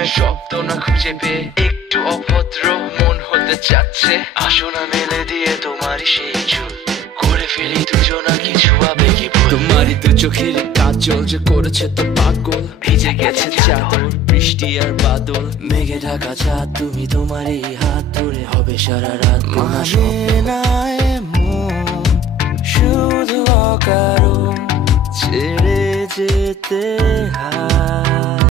প্রেমের শব্দ না খুঁজে পেয়ে একটু অভদ্র মন হতে চাচ্ছে। আসো না মেলে দিয়ে তোমারই সেই চুল, করে ফেলি দুজনা কিছু আবেগী ভুল। তোমারই দু চোখের কাজল যে করেছে তো পাগল, ভিজে গেছে চাদর বৃষ্টি আর বাদল। মেঘে ঢাকা চাঁদ তুমি তোমারই হাত ধরে হবে সারা রাত। মানে না এমন শুধু অকারণ ছেড়ে যেতে হয়।